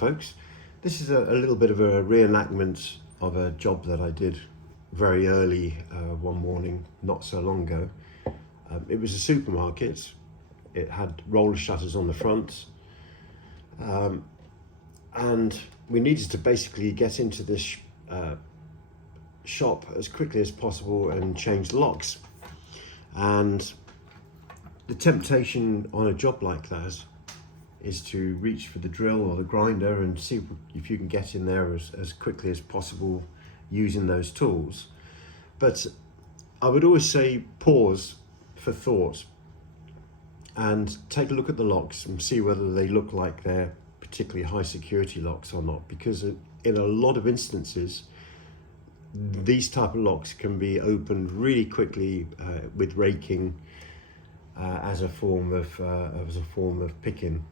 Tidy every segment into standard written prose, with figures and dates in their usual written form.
folks, this is a little bit of a reenactment of a job that I did very early one morning not so long ago. It was a supermarket. It had roller shutters on the front, and we needed to basically get into this shop as quickly as possible and change the locks. And the temptation on a job like that is to reach for the drill or the grinder and see if you can get in there as quickly as possible using those tools. But I would always say pause for thought and take a look at the locks and see whether they look like they're particularly high security locks or not, because in a lot of instances these type of locks can be opened really quickly with raking as a form of picking.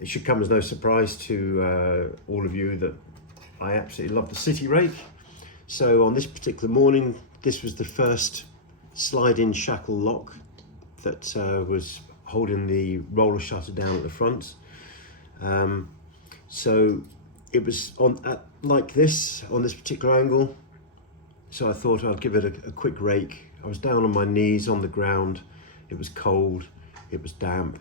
It should come as no surprise to all of you that I absolutely love the city rake. So on this particular morning, this was the first slide-in shackle lock that was holding the roller shutter down at the front. So it was like this, on this particular angle. So I thought I'd give it a quick rake. I was down on my knees on the ground. It was cold, it was damp.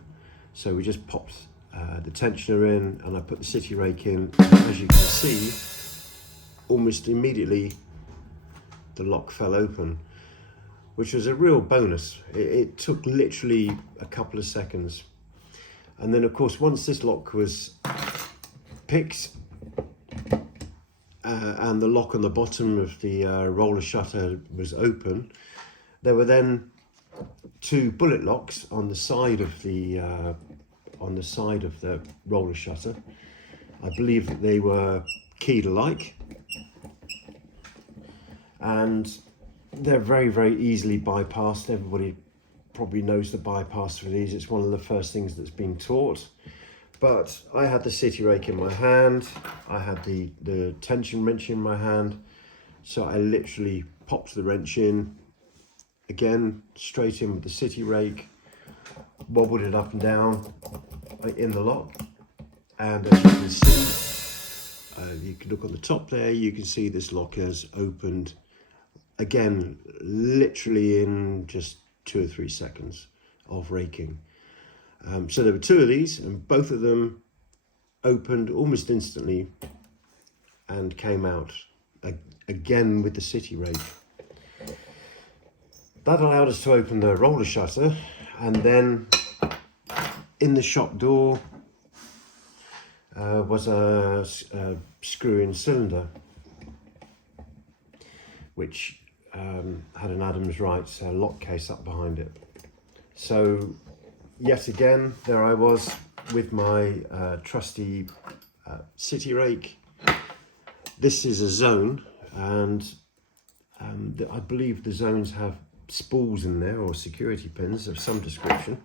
So we just popped the tensioner in and I put the city rake in. As you can see, almost immediately the lock fell open, which was a real bonus. It took literally a couple of seconds. And then of course, once this lock was picked and the lock on the bottom of the roller shutter was open, there were then two bullet locks on the side of the roller shutter. I believe that they were keyed alike, and they're very, very easily bypassed. Everybody probably knows the bypass for these. It's one of the first things that's been taught. But I had the city rake in my hand, I had the tension wrench in my hand, so I literally popped the wrench in, again straight in with the city rake, wobbled it up and down in the lock, and as you can see, you can look on the top there, you can see this lock has opened again literally in just 2 or 3 seconds of raking. So there were two of these, and both of them opened almost instantly and came out again with the city rake. That allowed us to open the roller shutter, and then in the shop door was a screw-in cylinder, which had an Adams Wright lock case up behind it. So yet again, there I was with my trusty city rake. This is a zone, and I believe the zones have spools in there, or security pins of some description.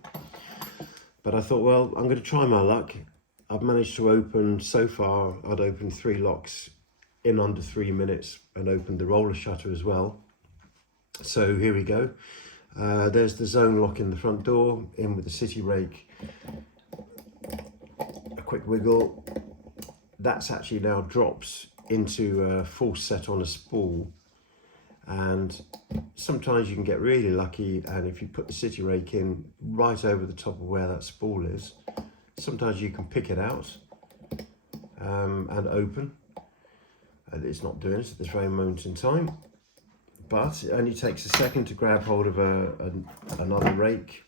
But I thought, well, I'm going to try my luck. I've managed to open, so far, I'd opened 3 locks in under 3 minutes and opened the roller shutter as well. So here we go. There's the zone lock in the front door, in with the city rake. A quick wiggle. That's actually now drops into a full set on a spool. And sometimes you can get really lucky, and if you put the city rake in right over the top of where that spool is, sometimes you can pick it out and open. And it's not doing it at this very moment in time, but it only takes a second to grab hold of another rake.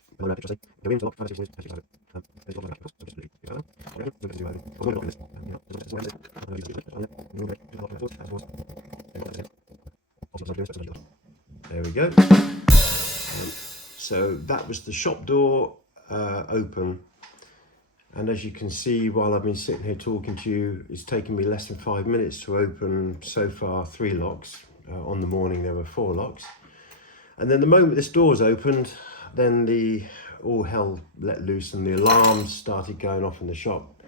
There we go. So that was the shop door open, and as you can see, while I've been sitting here talking to you, it's taken me less than 5 minutes to open so far 3 locks. On the morning there were 4 locks, and then the moment this door's opened, then all hell let loose and the alarms started going off in the shop.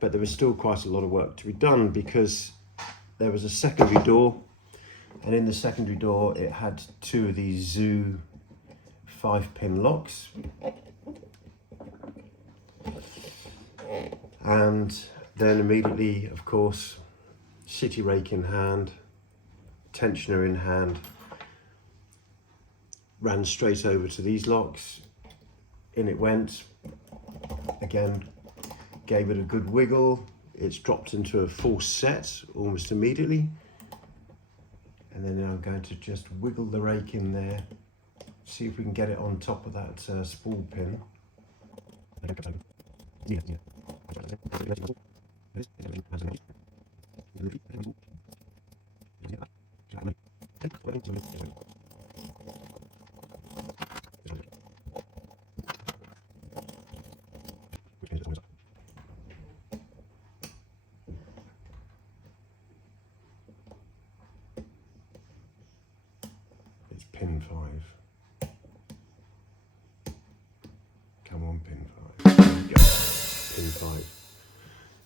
But there was still quite a lot of work to be done, because there was a secondary door, and in the secondary door it had 2 of these zoo 5-pin locks, and Then immediately, of course, city rake in hand, tensioner in hand, ran straight over to these locks. In it went. Again, gave it a good wiggle. It's dropped into a full set almost immediately. And then I'm going to just wiggle the rake in there, see if we can get it on top of that spool pin. It's pin 5. Come on, pin 5. There we go. Pin 5.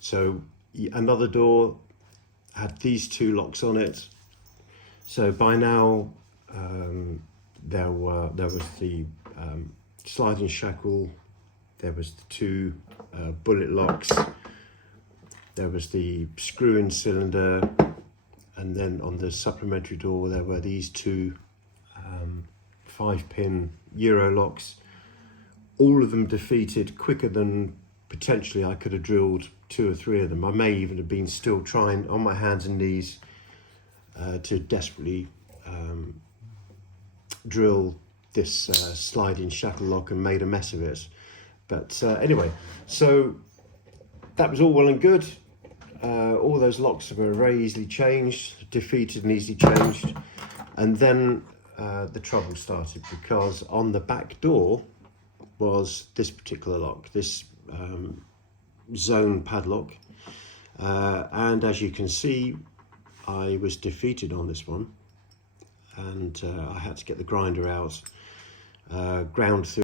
So another door had these two locks on it. So by now there was the sliding shackle, there was the two bullet locks, there was the screw-in cylinder, and then on the supplementary door there were these two 5-pin Euro locks. All of them defeated quicker than potentially I could have drilled 2 or 3 of them. I may even have been still trying on my hands and knees to desperately drill this sliding shackle lock and made a mess of it. But anyway, so that was all well and good. All those locks were very easily changed, defeated and easily changed. And then the trouble started, because on the back door was this particular lock, this zone padlock. And as you can see, I was defeated on this one, and I had to get the grinder out, ground through